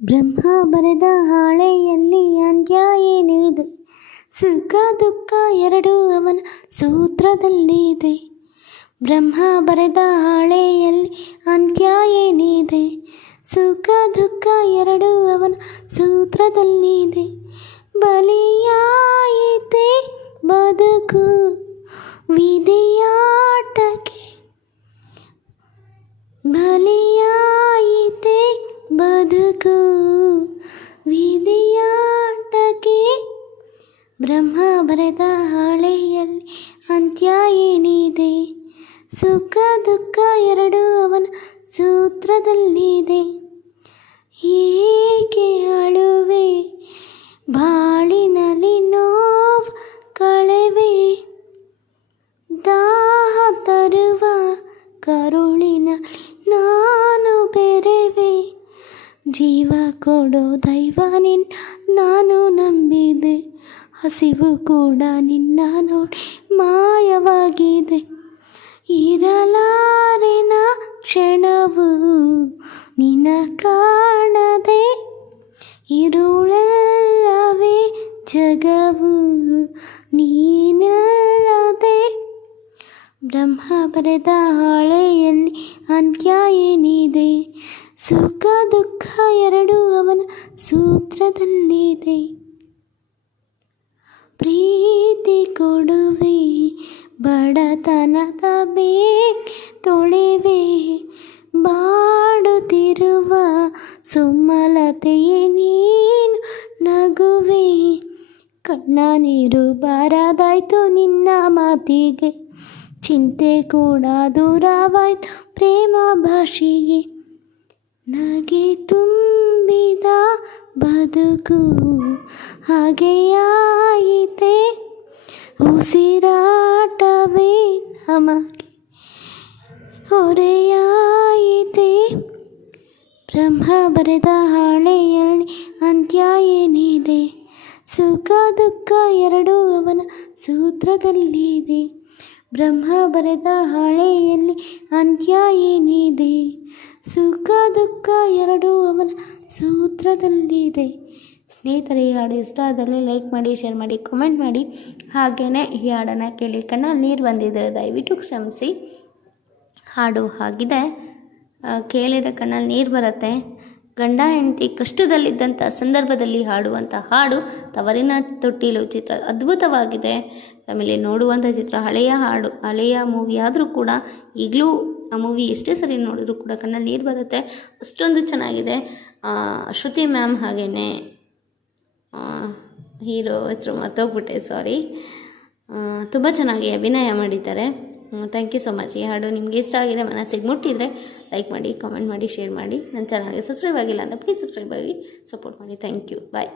ಬ್ರಹ್ಮ ಬರೆದ ಹಾಳೆಯಲ್ಲಿ ಅಂತ್ಯ ಏನಿದೆ? ಸುಖ ದುಃಖ ಎರಡೂ ಅವನ ಸೂತ್ರದಲ್ಲಿದೆ. ಬ್ರಹ್ಮ ಬರೆದ ಹಾಳೆಯಲ್ಲಿ ಅಂತ್ಯ ಏನಿದೆ? ಸುಖ ದುಃಖ ಎರಡೂ ಅವನ ಸೂತ್ರದಲ್ಲಿದೆ. ಬಲಿಯಾಯಿತೆ ಬದುಕು ವಿಧಿಯಾಟಕ್ಕೆ, ಬಲಿಯಾಯಿತೆ ಬದುಕು ವಿಧಿಯಾಟಕ್ಕೆ. ಬ್ರಹ್ಮ ಬರೆದ ಹಾಳೆಯಲ್ಲಿ ಅಂತ್ಯ ಏನಿದೆ? ಸುಖ ದುಃಖ ಎರಡೂ ಅವನ ಸೂತ್ರದಲ್ಲಿದೆ. ಏಕೆ ಅಳುವೆ ಬಾಳಿನಲ್ಲಿ ನೋವು ಕಳೆವೆ? ದಾಹ ತರುವ ಕರುಳಿನಲ್ಲಿ ನಾನು ಬೆರೆವೆ. ಜೀವ ಕೊಡೋ ದೈವ ನಿನ್ನ ನಾನು ನಂಬಿದೆ. ಹಸಿವು ಕೂಡ ನಿನ್ನ ನೋಡಿ ಮಾಯವಾಗಿದೆ. ಇರಲಾರೆನ ಕ್ಷಣವು ನಿನ್ನ ಕಾಣದೆ, ಇರುಳಲ್ಲವೇ ಜಗವು ನೀನಲ್ಲದೆ. ಬ್ರಹ್ಮ ಬರೆದ ಹಾಳೆಯಲ್ಲಿ ಅಂತ್ಯ ಏನಿದೆ? ಸುಖ ದುಃಖ ಎರಡೂ ಅವನ ಸೂತ್ರದಲ್ಲಿದೆ. ಪ್ರೀತಿ ಕೊಡುವೆ ಬಡತನದ ತೊಳೆವೆ. ಬಾಡುತ್ತಿರುವ ಸುಮಲತೆಯೇ ನೀನು ನಗುವೆ. ಕಣ್ಣ ನೀರು ಬಾರದಾಯ್ತು ನಿನ್ನ ಮಾತಿಗೆ, ಚಿಂತೆ ಕೂಡ ದೂರವಾಯ್ತು ಪ್ರೇಮ ಭಾಷೆಗೆ. ನಗೆ ತುಂಬಿದ ಬದುಕು ಹಾಗೆಯಾಯಿತೆ, ಉಸಿರಾಟವೇ ನಮಗೆ ಹೊರೆಯಾಯಿತೆ. ಬ್ರಹ್ಮ ಬರೆದ ಹಾಳೆಯಲ್ಲಿ ಅಂತ್ಯ ಏನಿದೆ? ಸುಖ ದುಃಖ ಎರಡೂ ಅವನ ಸೂತ್ರದಲ್ಲಿದೆ. ಬ್ರಹ್ಮ ಬರೆದ ಹಾಳೆಯಲ್ಲಿ ಅಂತ್ಯ ಏನಿದೆ? ಸುಖ ದುಃಖ ಎರಡೂ ಅವನ ಸೂತ್ರದಲ್ಲಿದೆ. ಸ್ನೇಹಿತರೆ, ಈ ಹಾಡು ಇಷ್ಟ ಆದಲ್ಲಿ ಲೈಕ್ ಮಾಡಿ, ಶೇರ್ ಮಾಡಿ, ಕಮೆಂಟ್ ಮಾಡಿ. ಹಾಗೆಯೇ ಈ ಹಾಡನ್ನು ಕೇಳಿ ಕಣ್ಣಲ್ಲಿ ನೀರು ಬಂದಿದ್ದರೆ ದಯವಿಟ್ಟು ಕ್ಷಮಿಸಿ. ಹಾಡು ಆಗಿದೆ, ಕೇಳಿದರೆ ಕಣ್ಣಲ್ಲಿ ನೀರು ಬರುತ್ತೆ. ಗಂಡ ಹೆಂಡತಿ ಕಷ್ಟದಲ್ಲಿದ್ದಂಥ ಸಂದರ್ಭದಲ್ಲಿ ಹಾಡುವಂಥ ಹಾಡು ತವರಿನ ತೊಟ್ಟಿಲು ಚಿತ್ರ ಅದ್ಭುತವಾಗಿದೆ. ಆಮೇಲೆ ನೋಡುವಂಥ ಚಿತ್ರ ಹಳೆಯ ಹಾಡು, ಹಳೆಯ ಮೂವಿ ಆದರೂ ಕೂಡ ಈಗಲೂ ಆ ಮೂವಿ ಎಷ್ಟೇ ಸರಿ ನೋಡಿದ್ರೂ ಕೂಡ ಕಣ್ಣಲ್ಲಿ ನೀರು ಬರುತ್ತೆ, ಅಷ್ಟೊಂದು ಚೆನ್ನಾಗಿದೆ. ಶ್ರುತಿ ಮ್ಯಾಮ್ ಹಾಗೆಯೇ ಹೀರೋ ಹೆಸರು ಮರ್ತೋಗ್ಬಿಟ್ಟೆ, ಸಾರಿ. ತುಂಬ ಚೆನ್ನಾಗಿ ಅಭಿನಯ ಮಾಡಿದ್ದಾರೆ. Thank you so much. ಈ ಹಾಡು ನಿಮಗೆ ಇಷ್ಟ ಆಗಿದ್ರೆ, ಮನಸ್ಸಿಗೆ ಮುಟ್ಟಿದರೆ ಲೈಕ್ ಮಾಡಿ, ಕಮೆಂಟ್ ಮಾಡಿ, ಶೇರ್ ಮಾಡಿ. ನನ್ನ ಚಾನಲ್ಗೆ ಸಬ್ಸ್ಕ್ರೈಬ್ ಆಗಿಲ್ಲ ಅಂದರೆ ಪ್ಲೀಸ್ ಸಬ್ಸ್ಕ್ರೈಬ್ ಆಗಿ ಸಪೋರ್ಟ್ ಮಾಡಿ. Thank you. ಬಾಯ್.